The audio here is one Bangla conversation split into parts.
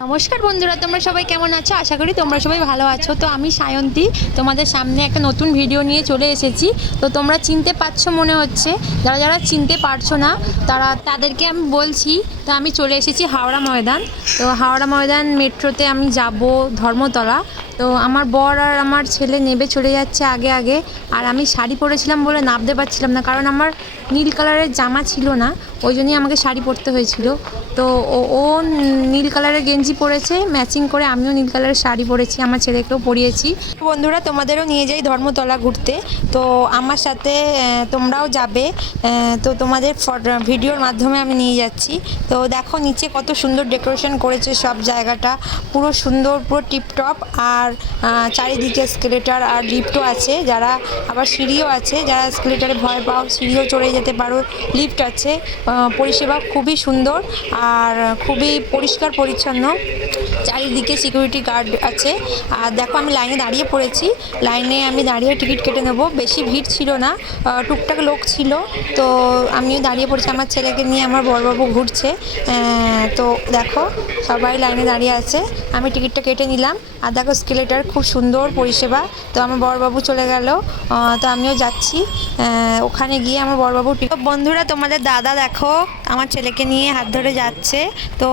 নমস্কার বন্ধুরা, তোমরা সবাই কেমন আছো? আশা করি তোমরা সবাই ভালো আছো। তো আমি সায়ন্তী তোমাদের সামনে একটা নতুন ভিডিও নিয়ে চলে এসেছি। তো তোমরা চিনতে পারছো মনে হচ্ছে, যারা যারা চিনতে পারছো না তাদেরকে আমি বলছি। তো আমি চলে এসেছি হাওড়া ময়দান। তো হাওড়া ময়দান মেট্রোতে আমি যাব ধর্মতলা। তো আমার বর আর আমার ছেলে নেবে চলে যাচ্ছে আগে আগে। আর আমি শাড়ি পরেছিলাম বলে নামতে পারছিলাম না, কারণ আমার নীল কালারের জামা ছিল না, ওই জন্যই আমাকে শাড়ি পরতে হয়েছিল। তো ও নীল কালারের গেঞ্জি পরেছে, ম্যাচিং করে আমিও নীল কালারের শাড়ি পরেছি, আমার ছেলেকেও পরিয়েছি। বন্ধুরা, তোমাদেরও নিয়ে যাই ধর্মতলা ঘুরতে। তো আমার সাথে তোমরাও যাবে। তো তোমাদের ভিডিওর মাধ্যমে আমি নিয়ে যাচ্ছি। তো দেখো নিচে কত সুন্দর ডেকোরেশন করেছে, সব জায়গাটা পুরো সুন্দর, পুরো টিপটপ। আর চারিদিকে এসকেলেটার আর লিফটও আছে, যারা আবার সিঁড়িও আছে, যারা এসকেলেটারে ভয় পাও সিঁড়িও চড়ে যেতে পারো, লিফট আছে। পরিষেবা খুবই সুন্দর আর খুবই পরিষ্কার পরিচ্ছন্ন, চারিদিকে সিকিউরিটি গার্ড আছে। আর দেখো আমি লাইনে দাঁড়িয়ে পড়েছি, লাইনে আমি দাঁড়িয়ে টিকিট কেটে নেবো। বেশি ভিড় ছিল না, টুকটাক লোক ছিল। তো আমিও দাঁড়িয়ে পড়েছি, আমার ছেলেকে নিয়ে আমার বড়বাবু ঘুরছে। তো দেখো সবাই লাইনে দাঁড়িয়ে আছে, আমি টিকিটটা কেটে নিলাম। আর দেখো স্কেলেটার খুব সুন্দর পরিষেবা। তো আমার বড়বাবু চলে গেল, তো আমিও যাচ্ছি ওখানে গিয়ে আমার বড়বাবু। বন্ধুরা, তোমাদের দাদা দেখো আমার ছেলেকে নিয়ে হাত ধরে যাচ্ছে। তো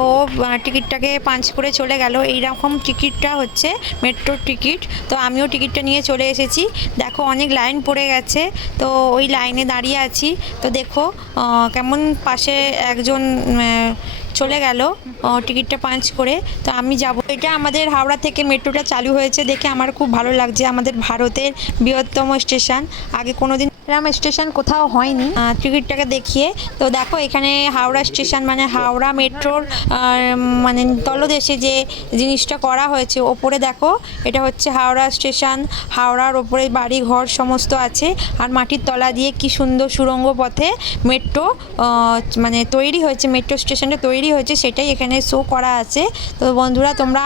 টিকিটটাকে পাঞ্চ করে চলে গেল। এইরকম টিকিটটা হচ্ছে মেট্রোর টিকিট। তো আমিও টিকিটটা নিয়ে চলে এসেছি। দেখো অনেক লাইন পড়ে গেছে, তো ওই লাইনে দাঁড়িয়ে আছি। তো দেখো কেমন পাশে একজন চলে গেল টিকিটটা পাঞ্চ করে। তো আমি যাব। এটা আমাদের হাওড়া থেকে মেট্রোটা চালু হয়েছে দেখে আমার খুব ভালো লাগছে। আমাদের ভারতের বৃহত্তম স্টেশন, আগে কোনো দিন এরকম স্টেশন কোথাও হয়নি। টিকিটটাকে দেখিয়ে তো দেখো এখানে হাওড়া স্টেশন মানে হাওড়া মেট্রোর মানে তলদেশে যে জিনিসটা করা হয়েছে, ওপরে দেখো এটা হচ্ছে হাওড়া স্টেশন। হাওড়ার ওপরে বাড়ি ঘর সমস্ত আছে, আর মাটির তলা দিয়ে কি সুন্দর সুড়ঙ্গ পথে মেট্রো মানে তৈরি হয়েছে, মেট্রো স্টেশনটা তৈরি হয়েছে, সেটাই এখানে শো করা আছে। তো বন্ধুরা তোমরা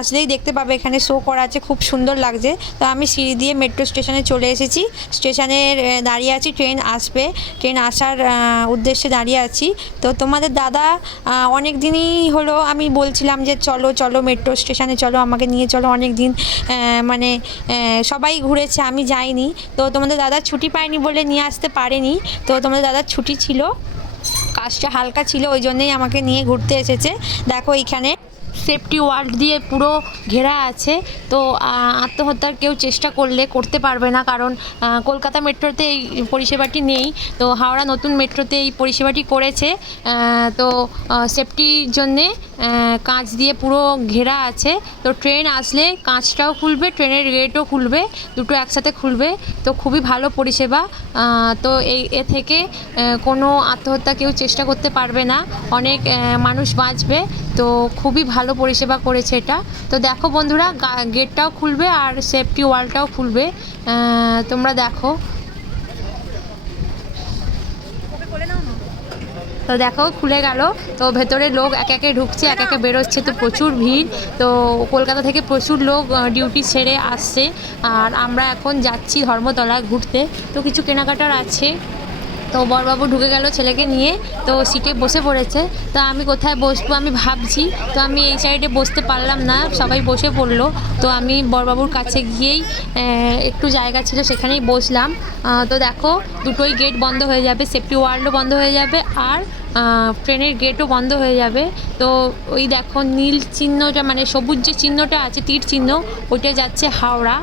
আসলেই দেখতে পাবে, এখানে শো করা আছে, খুব সুন্দর লাগছে। তো আমি সিঁড়ি দিয়ে মেট্রো স্টেশনে চলে এসেছি। স্টেশনে দাঁড়িয়ে আছি, ট্রেন আসবে, ট্রেন আসার উদ্দেশ্যে দাঁড়িয়ে আছি। তো তোমাদের দাদা অনেক দিনই হলো আমি বলছিলাম যে চলো চলো মেট্রো স্টেশনে চলো, আমাকে নিয়ে চলো। অনেক দিন মানে সবাই ঘুরেছে, আমি যাইনি। তো তোমাদের দাদা ছুটি পায়নি বলে নিয়ে আসতে পারেনি। তো তোমাদের দাদার ছুটি ছিল, কাজটা হালকা ছিল, ওই জন্যই আমাকে নিয়ে ঘুরতে এসেছে। দেখো এইখানে সেফটি ওয়ার্ড দিয়ে পুরো ঘেরা আছে। তো আত্মহত্যার কেউ চেষ্টা করলে করতে পারবে না, কারণ কলকাতা মেট্রোতে এই পরিষেবাটি নেই। তো হাওড়া নতুন মেট্রোতে এই পরিষেবাটি করেছে। তো সেফটির জন্যে কাঁচ দিয়ে পুরো ঘেরা আছে। তো ট্রেন আসলে কাঁচটাও খুলবে, ট্রেনের গেটও খুলবে, দুটো একসাথে খুলবে। তো খুবই ভালো পরিষেবা। তো এ থেকে কোনো আত্মহত্যা কেউ চেষ্টা করতে পারবে না, অনেক মানুষ বাঁচবে। তো খুবই ভালো পরিষেবা করেছে এটা। তো দেখো বন্ধুরা, গেটটাও খুলবে আর সেফটি ওয়ালটাও খুলবে, তোমরা দেখো। তো দেখো খুলে গেল। তো ভেতরে লোক একে একে ঢুকছে, একে একে বেরোচ্ছে। তো প্রচুর ভিড়। তো কলকাতা থেকে প্রচুর লোক ডিউটি ছেড়ে আসছে। আর আমরা এখন যাচ্ছি ধর্মতলা ঘুরতে। তো কিছু কেনাকাটার আছে। তো বড়বাবু ঢুকে গেল ছেলেকে নিয়ে, তো সিটে বসে পড়েছে। তো আমি কোথায় বসবো আমি ভাবছি। তো আমি এই সাইডে বসতে পারলাম না, সবাই বসে পড়লো। তো আমি বড়বাবুর কাছে গিয়েই একটু জায়গা ছিল সেখানেই বসলাম। তো দেখো দুটোই গেট বন্ধ হয়ে যাবে, সেফটি ওয়ার্ল্ডও বন্ধ হয়ে যাবে, আর ট্রেনের গেটও বন্ধ হয়ে যাবে। তো ওই দেখো নীল চিহ্নটা মানে সবুজ যে চিহ্নটা আছে, তীর চিহ্ন, ওইটা যাচ্ছে হাওড়া।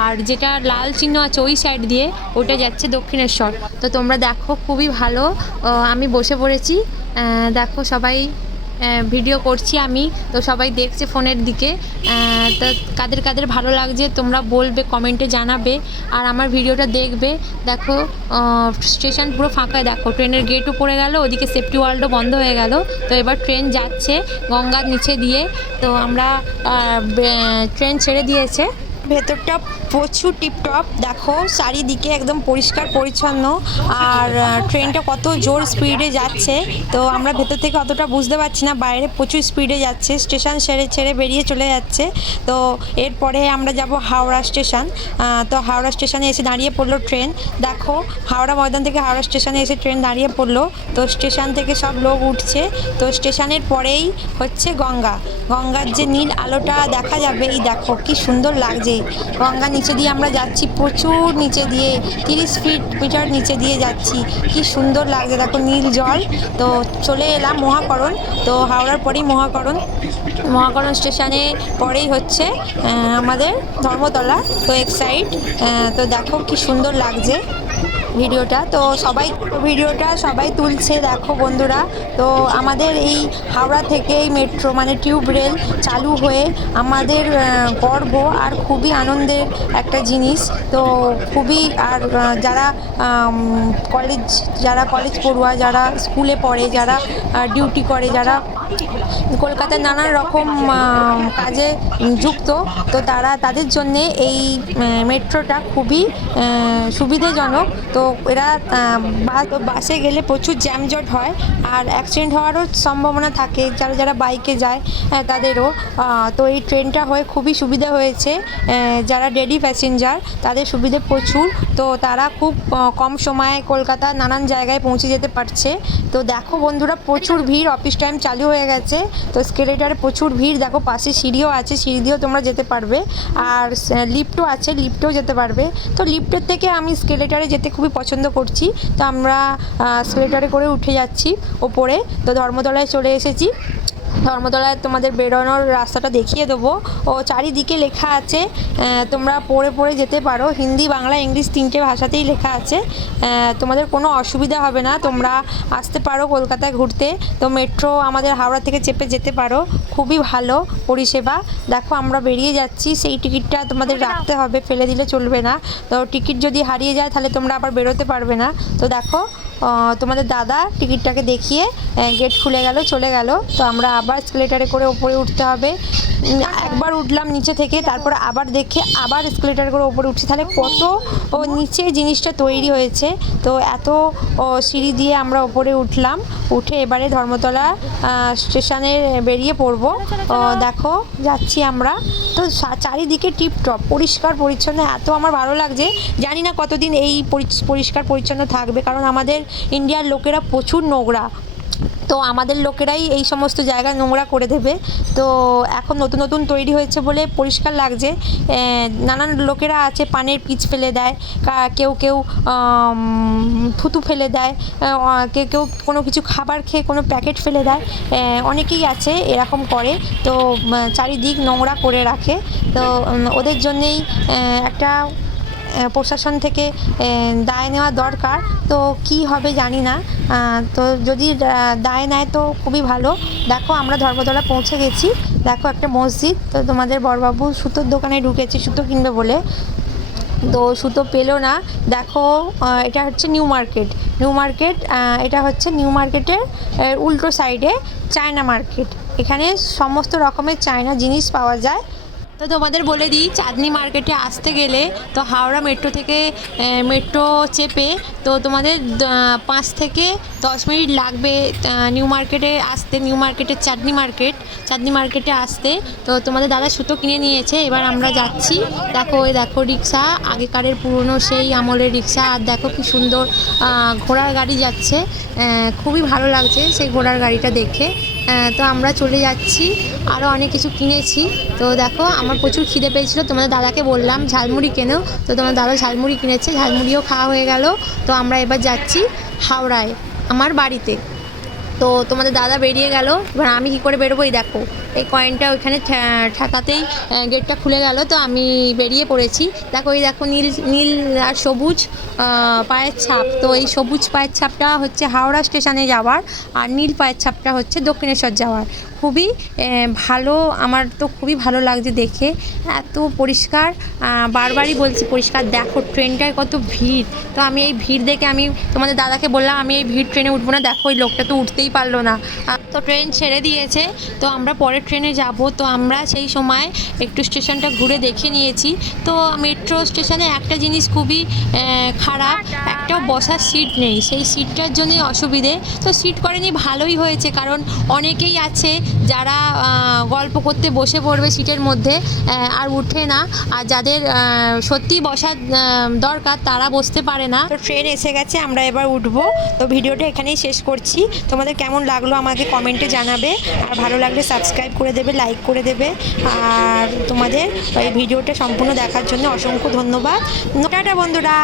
আর যেটা লাল চিহ্ন আছে ওই সাইড দিয়ে, ওইটা যাচ্ছে দক্ষিণেশ্বর। তো তোমরা দেখো খুবই ভালো। আমি বসে পড়েছি, দেখো সবাই ভিডিও করছি আমি। তো সবাই দেখছে ফোনের দিকে। তো কাদের কাদের ভালো লাগছে তোমরা বলবে, কমেন্টে জানাবে, আর আমার ভিডিওটা দেখবে। দেখো স্টেশন পুরো ফাঁকা, দেখো ট্রেনের গেটও পড়ে গেল, ওদিকে সেফটি ওয়ার্ল্ডও বন্ধ হয়ে গেল। তো এবার ট্রেন যাচ্ছে গঙ্গার নিচে দিয়ে। তো আমরা ট্রেন ছেড়ে দিয়েছে, ভেতরটা প্রচুর টিপটপ, দেখো চারিদিকে একদম পরিষ্কার পরিচ্ছন্ন। আর ট্রেনটা কত জোর স্পিডে যাচ্ছে, তো আমরা ভেতর থেকে অতটা বুঝতে পারছি না, বাইরে প্রচুর স্পিডে যাচ্ছে, স্টেশন ছেড়ে বেরিয়ে চলে যাচ্ছে। তো এরপরে আমরা যাব হাওড়া স্টেশন। তো হাওড়া স্টেশনে এসে দাঁড়িয়ে পড়লো ট্রেন। দেখো হাওড়া ময়দান থেকে হাওড়া স্টেশনে এসে ট্রেন দাঁড়িয়ে পড়লো। তো স্টেশন থেকে সব লোক উঠছে। তো স্টেশনের পরেই হচ্ছে গঙ্গার যে নীল আলোটা দেখা যাবে, এই দেখো কি সুন্দর লাগছে। গঙ্গা নিচে দিয়ে আমরা যাচ্ছি, প্রচুর নিচে দিয়ে 30 মিটার নিচে দিয়ে যাচ্ছি, কি সুন্দর লাগছে দেখো নীল জল। তো চলে এলাম মহাকরণ। তো হাওড়ার পরেই মহাকরণ স্টেশনে পরেই হচ্ছে আমাদের ধর্মতলা। তো এক সাইড, তো দেখো কি সুন্দর লাগছে ভিডিওটা। তো ভিডিওটা সবাই তুলছে দেখো বন্ধুরা। তো আমাদের এই হাওড়া থেকে এই মেট্রো মানে টিউব রেল চালু হয়ে আমাদের গর্ব আর খুবই আনন্দের একটা জিনিস। তো খুবই, আর যারা কলেজ পড়ুয়া, যারা স্কুলে পড়ে, যারা ডিউটি করে, যারা কলকাতার নানান রকম কাজে যুক্ত, তো তাদের জন্যে এই মেট্রোটা খুবই সুবিধাজনক। তো এরা বাসে গেলে প্রচুর জ্যামজট হয় আর অ্যাক্সিডেন্ট হওয়ারও সম্ভাবনা থাকে, যারা বাইকে যায় তাদেরও। তো এই ট্রেনটা হয়ে খুবই সুবিধা হয়েছে, যারা ডেলি প্যাসেঞ্জার তাদের সুবিধে প্রচুর। তো তারা খুব কম সময়ে কলকাতার নানান জায়গায় পৌঁছে যেতে পারছে। তো দেখো বন্ধুরা প্রচুর ভিড়, অফিস টাইম চালু হয়ে গেছে। তো এসকেলেটরে প্রচুর ভিড়, দেখো পাশে সিঁড়িও আছে, সিঁড়ি দিয়েও তোমরা যেতে পারবে। আর লিফটও আছে, লিফটেও যেতে পারবে। তো লিফটের থেকে আমি এসকেলেটরে যেতে খুবই পছন্দ করছি। তো আমরা এসকেলেটরে করে উঠে যাচ্ছি ওপরে। তো ধর্মতলায় চলে এসেছি। ধর্মতলায় তোমাদের বেরোনোর রাস্তাটা দেখিয়ে দেবো। ও চারিদিকে লেখা আছে, তোমরা পড়ে যেতে পারো, হিন্দি বাংলা ইংলিশ 3টে ভাষাতেই লেখা আছে। তোমাদের কোনো অসুবিধা হবে না, তোমরা আসতে পারো কলকাতায় ঘুরতে। তো মেট্রো আমাদের হাওড়া থেকে চেপে যেতে পারো, খুবই ভালো পরিষেবা। দেখো আমরা বেরিয়ে যাচ্ছি, সেই টিকিটটা তোমাদের রাখতে হবে, ফেলে দিলে চলবে না। তো টিকিট যদি হারিয়ে যায় তাহলে তোমরা আবার বেরোতে পারবে না। তো দেখো তোমাদের দাদা টিকিটটাকে দেখিয়ে গেট খুলে গেল, চলে গেল। তো আমরা আবার এসকেলেটারে করে ওপরে উঠতে হবে। একবার উঠলাম নিচে থেকে, তারপর আবার দেখে আবার এসকেলেটারে করে ওপরে উঠছি, তাহলে কত নিচে জিনিসটা তৈরি হয়েছে। তো এত সিঁড়ি দিয়ে আমরা ওপরে উঠলাম, উঠে এবারে ধর্মতলা স্টেশনে বেরিয়ে পড়বো। দেখো যাচ্ছি আমরা। তো চারিদিকে টিপটপ পরিষ্কার পরিচ্ছন্ন, এত আমার ভালো লাগছে। জানি না কতদিন এই পরিষ্কার পরিচ্ছন্ন থাকবে, কারণ আমাদের ইন্ডিয়ার লোকেরা প্রচুর নোংরা। তো আমাদের লোকেরাই এই সমস্ত জায়গা নোংরা করে দেবে। তো এখন নতুন তৈরি হয়েছে বলে পরিষ্কার লাগছে। নানান লোকেরা আছে পানের পিচ ফেলে দেয়, কেউ থুতু ফেলে দেয়, কেউ কোনো কিছু খাবার খেয়ে কোনো প্যাকেট ফেলে দেয়, অনেকেই আছে এরকম করে। তো চারিদিক নোংরা করে রাখে। তো ওদের জন্যেই একটা প্রশাসন থেকে দায় নেওয়া দরকার। তো কি হবে জানি না, তো যদি দায় নেয় তো খুবই ভালো। দেখো আমরা ধর্মতলা পৌঁছে গেছি। দেখো একটা মসজিদ। তো তোমাদের বড়বাবু সুতোর দোকানে ঢুকেছে সুতো কিনবে বলে, তো সুতো পেলো না। দেখো এটা হচ্ছে নিউ মার্কেট। এটা হচ্ছে নিউ মার্কেটের উল্টো সাইডে চায়না মার্কেট। এখানে সমস্ত রকমের চায়না জিনিস পাওয়া যায়। তো তোমাদের বলে দিই, চাঁদনি মার্কেটে আসতে গেলে তো হাওড়া মেট্রো থেকে মেট্রো চেপে তো তোমাদের 5 থেকে 10 মিনিট লাগবে নিউ মার্কেটে আসতে। নিউ মার্কেটের চাঁদনি মার্কেটে আসতে। তো তোমাদের দাদা সুতো কিনে নিয়েছে, এবার আমরা যাচ্ছি। দেখো রিক্সা, আগেকারের পুরনো সেই আমলের রিক্সা। আর দেখো কি সুন্দর ঘোড়ার গাড়ি যাচ্ছে, খুবই ভালো লাগছে সেই ঘোড়ার গাড়িটা দেখে। তো আমরা চলে যাচ্ছি, আরও অনেক কিছু কিনেছি। তো দেখো আমার প্রচুর খিদে পেয়েছিলো, তোমাদের দাদাকে বললাম ঝালমুড়ি কেনো, তো তোমার দাদা ঝালমুড়ি কিনেছে, ঝালমুড়িও খাওয়া হয়ে গেল। তো আমরা এবার যাচ্ছি হাওড়ায় আমার বাড়িতে। তো তোমাদের দাদা বেরিয়ে গেল, এবার আমি কী করে বেরোবো? এই দেখো এই কয়েনটা ওইখানে ঠেকাতেই গেটটা খুলে গেল। তো আমি বেরিয়ে পড়েছি। দেখো নীল আর সবুজ পায়ের ছাপ। তো এই সবুজ পায়ের ছাপটা হচ্ছে হাওড়া স্টেশনে যাওয়ার, আর নীল পায়ের ছাপটা হচ্ছে দক্ষিণেশ্বর যাওয়ার। খুবই ভালো, আমার তো খুবই ভালো লাগছে দেখে, এত পরিষ্কার। বারবারই বলছি পরিষ্কার। দেখো ট্রেনটায় কত ভিড়। তো আমি এই ভিড় দেখে আমি তোমাদের দাদাকে বললাম আমি এই ভিড় ট্রেনে উঠবো না। দেখো ওই লোকটা তো উঠতেই পারলো না। তো তো ট্রেন ছেড়ে দিয়েছে, তো আমরা পরের ট্রেনে যাব। তো আমরা সেই সময় একটু স্টেশনটা ঘুরে দেখে নিয়েছি। তো মেট্রো স্টেশনে একটা জিনিস খুবই খারাপ, একটাও বসার সিট নেই, সেই সিটটার জন্যই অসুবিধে। তো সিট করেনি ভালোই হয়েছে, কারণ অনেকেই আছে যারা গল্প করতে বসে পড়বে সিটের মধ্যে আর উঠে না, আর যাদের সত্যি বসার দরকার তারা বসতে পারে না। তো ট্রেন এসে গেছে, আমরা এবার উঠবো। তো ভিডিওটা এখানেই শেষ করছি। তোমাদের কেমন লাগলো আমাকে কমেন্টে জানাবে, আর ভালো লাগলে সাবস্ক্রাইব করে দেবে, লাইক করে দেবে। আর তোমাদের এই ভিডিওটা সম্পূর্ণ দেখার জন্য অসংখ্য ধন্যবাদ। টাটা বন্ধুরা।